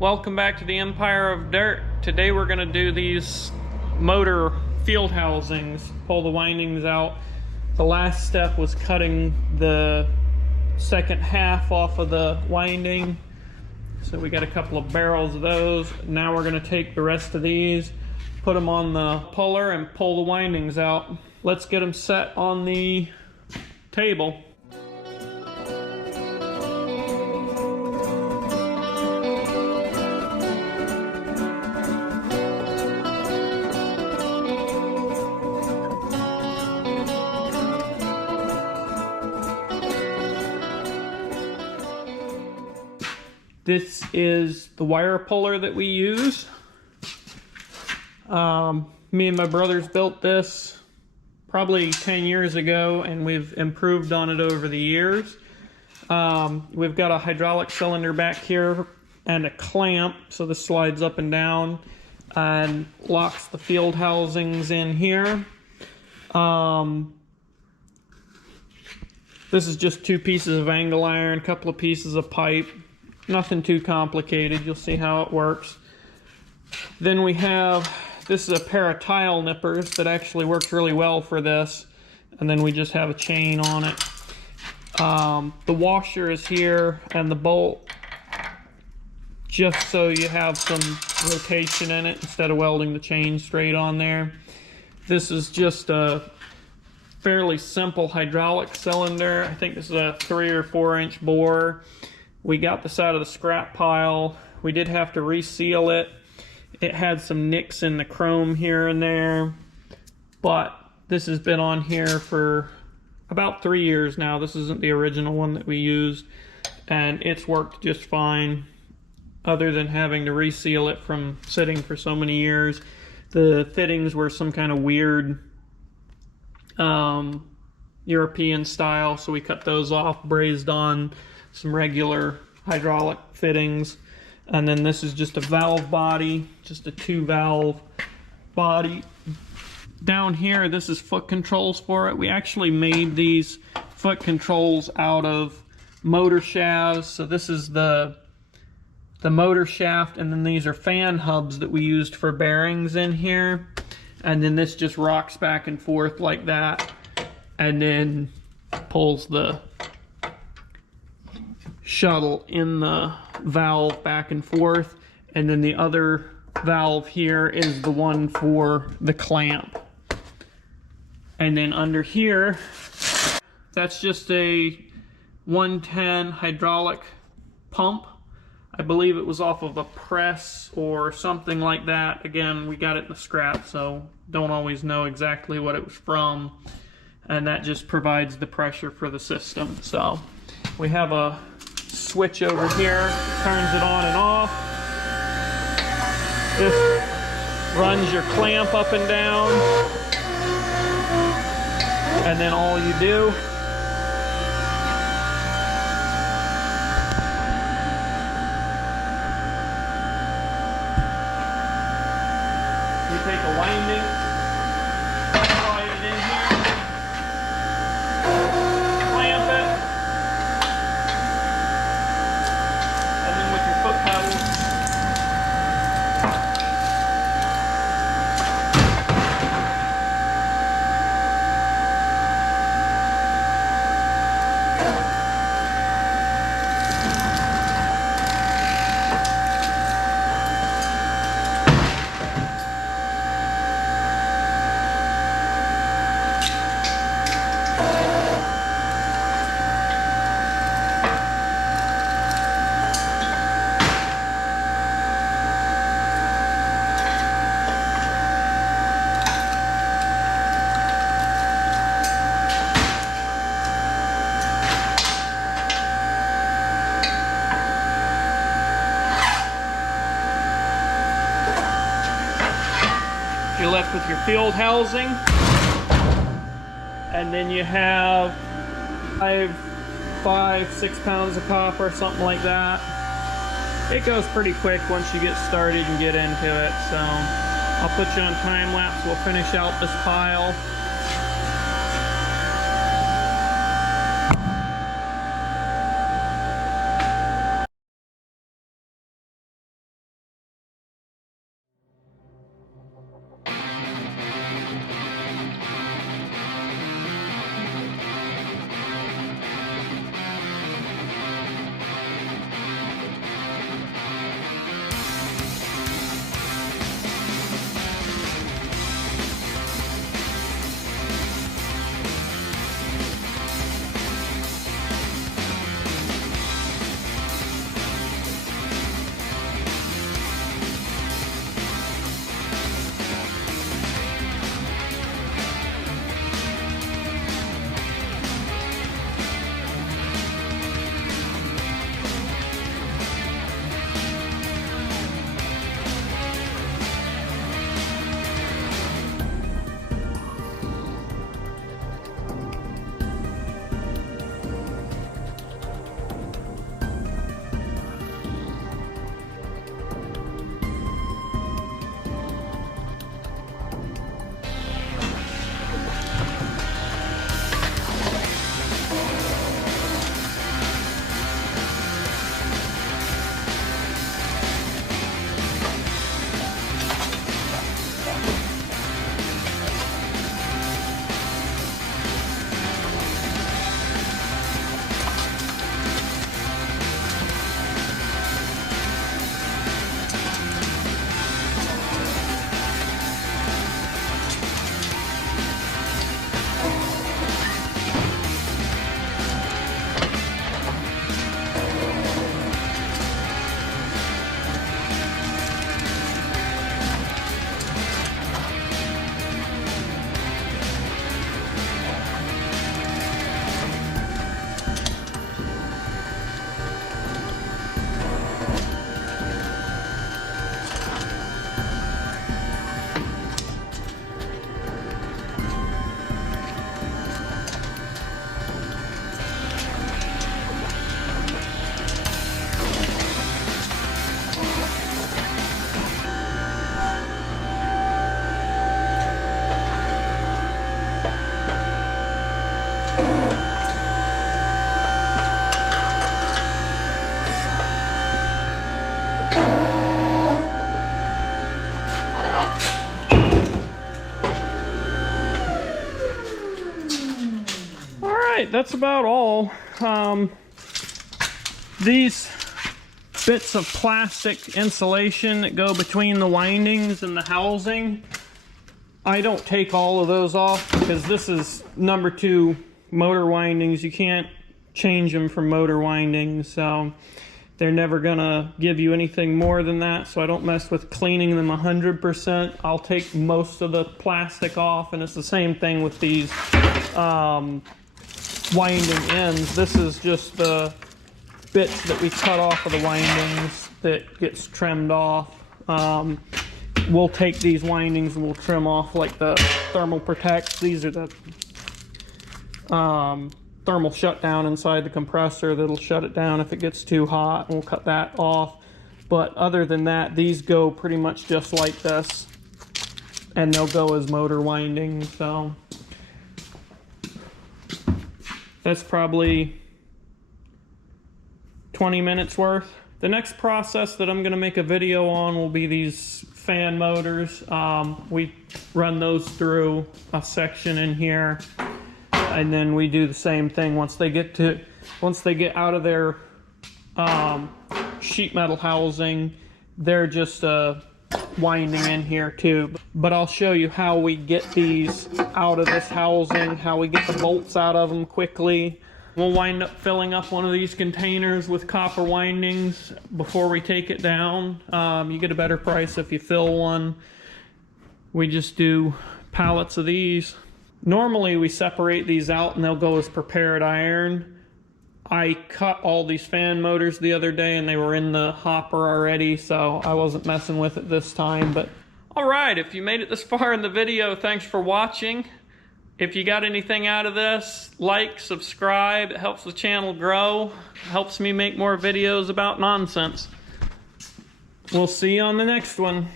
Welcome back to the Empire of Dirt. Today we're going to do these motor field housings, pull the windings out. The last step was cutting the second half off of the winding. So we got a couple of barrels of those. Now we're going to take the rest of these, put them on the puller and pull the windings out. Let's get them set on the table. This is the wire puller that we use. Me and my brothers built this probably 10 years ago, and we've improved on it over the years. We've got a hydraulic cylinder back here and a clamp, so this slides up and down and locks the field housings in here. This is just 2 pieces of angle iron, a couple of pieces of pipe. Nothing too complicated. You'll see how it works. Then we have, this is a pair of tile nippers that actually works really well for this. And then we just have a chain on it. The washer is here and the bolt, just so you have some rotation in it instead of welding the chain straight on there. This is just a fairly simple hydraulic cylinder. I think this is a 3 or 4 inch bore. We got this out of the scrap pile. We did have to reseal it. It had some nicks in the chrome here and there, but this has been on here for about 3 years now. This isn't the original one that we used, and it's worked just fine other than having to reseal it from sitting for so many years. The fittings were some kind of weird European style, so we cut those off, brazed on some regular hydraulic fittings. And then this is just a valve body, just a 2-valve body. Down here, this is foot controls for it. We actually made these foot controls out of motor shafts. So this is the motor shaft, and then these are fan hubs that we used for bearings in here. And then this just rocks back and forth like that, and then pulls the shuttle in the valve back and forth. And then the other valve here is the one for the clamp. And then under here, that's just a 110 hydraulic pump. I believe it was off of a press or something like that. Again, we got it in the scrap, so don't always know exactly what it was from. And that just provides the pressure for the system. So we have a switch over here, turns it on and off. This runs your clamp up and down, and then all you do you take a winding, slide it in here, clamp it, and then with your foot pedal, you're left with your field housing, and then you have 6 pounds of copper, something like that. It goes pretty quick once you get started and get into it. So I'll put you on time lapse. We'll finish out this pile. That's about all. These bits of plastic insulation that go between the windings and the housing, I don't take all of those off because this is number 2 motor windings. You can't change them from motor windings, so they're never gonna give you anything more than that, so I don't mess with cleaning them 100%. I'll take most of the plastic off, and it's the same thing with these winding ends. This is just the bits that we cut off of the windings that gets trimmed off. We'll take these windings and we'll trim off like the thermal protect. These are the thermal shutdown inside the compressor that'll shut it down if it gets too hot, and we'll cut that off. But other than that, these go pretty much just like this, and they'll go as motor windings. So that's probably 20 minutes worth. The next process that I'm going to make a video on will be these fan motors. We run those through a section in here, and then we do the same thing once they get out of their sheet metal housing. They're just winding in here too. But I'll show you how we get these out of this housing, how we get the bolts out of them quickly. We'll wind up filling up one of these containers with copper windings before we take it down. You get a better price if you fill one. We just do pallets of these. Normally we separate these out and they'll go as prepared iron. I cut all these fan motors the other day and they were in the hopper already, so I wasn't messing with it this time. But alright, if you made it this far in the video, thanks for watching. If you got anything out of this, like, subscribe. It helps the channel grow. Helps me make more videos about nonsense. We'll see you on the next one.